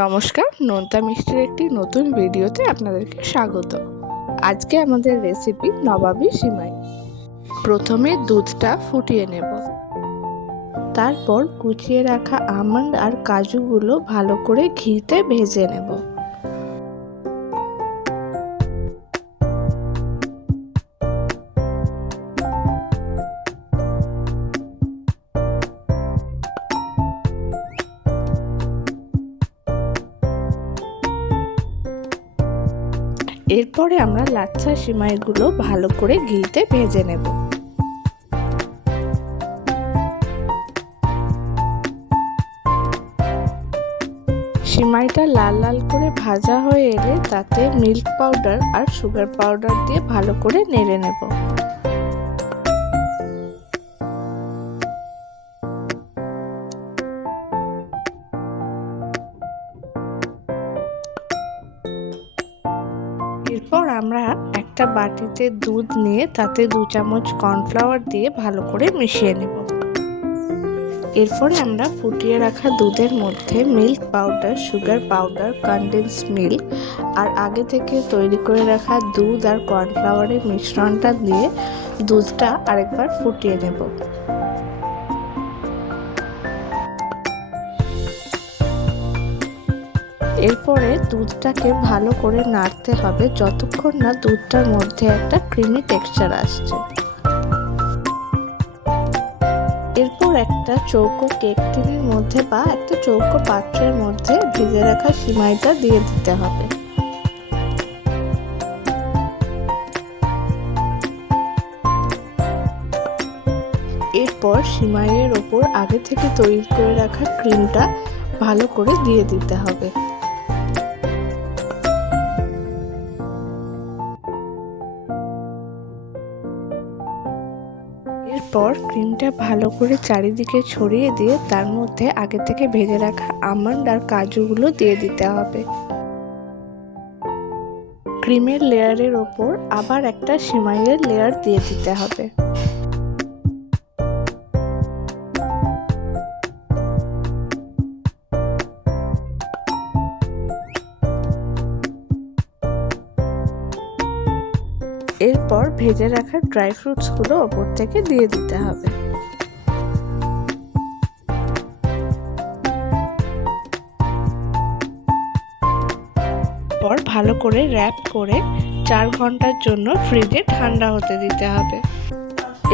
নমস্কার, নোনতা মিষ্টির একটি নতুন ভিডিওতে আপনাদেরকে স্বাগত। আজকে আমাদের রেসিপি নবাবী সিমাই। প্রথমে দুধটা ফুটিয়ে নেব, তারপর কুচিয়ে রাখা আমন্ড আর কাজুগুলো ভালো করে ঘিতে ভেজে নেব। এরপরে আমরা লাচ্ছা সিমাইগুলো ভালো করে ঘিতে ভেজে নেব। সিমাইটা লাল লাল করে ভাজা হয়ে এলে তাতে মিল্ক পাউডার আর সুগার পাউডার দিয়ে ভালো করে নেড়ে নেব। এরপর আমরা একটা বাটিতে দুধ নিয়ে তাতে 2 চামচ কর্নফ্লাওয়ার দিয়ে ভালো করে মিশিয়ে নেব। এরপরে আমরা ফুটিয়ে রাখা দুধের মধ্যে milk powder, sugar powder, condense milk আর আগে থেকে তৈরি করে রাখা দুধ আর কর্নফ্লাওয়ারের মিশ্রণটা দিয়ে দুধটা আরেকবার ফুটিয়ে নেব। এরপরে দুধটাকে ভালো করে নাড়তে হবে যতক্ষণ না দুধটার মধ্যে একটা ক্রিমি টেক্সচার আসছে। এরপর একটা চৌকো কেক টিনের মধ্যে বা একটা চৌকো পাত্রের মধ্যে ভেজে রাখা সিমাইটা দিয়ে দিতে হবে। এরপর সিমাইয়ের ওপর আগে থেকে তৈরি করে রাখা ক্রিমটা ভালো করে দিয়ে দিতে হবে। এরপর ক্রিমটা ভালো করে চারিদিকে ছড়িয়ে দিয়ে তার মধ্যে আগে থেকে ভেজে রাখা আমন্ড আর কাজুগুলো দিয়ে দিতে হবে। ক্রিমের লেয়ারের ওপর আবার একটা সিমাইয়ের লেয়ার দিয়ে দিতে হবে। এরপর ভেজে রাখা ড্রাই ফ্রুটসগুলো ওপর থেকে দিয়ে দিতে হবে। পর ভালো করে র্যাপ করে 4 ঘন্টার জন্য ফ্রিজে ঠান্ডা হতে দিতে হবে।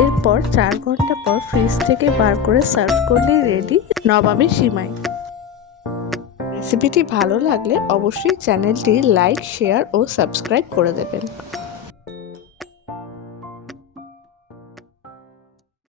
এরপর 4 ঘন্টা পর ফ্রিজ থেকে বার করে সার্ভ করলেই রেডি নবাবী সিমাই। রেসিপিটি ভালো লাগলে অবশ্যই চ্যানেলটি লাইক, শেয়ার ও সাবস্ক্রাইব করে দেবেন।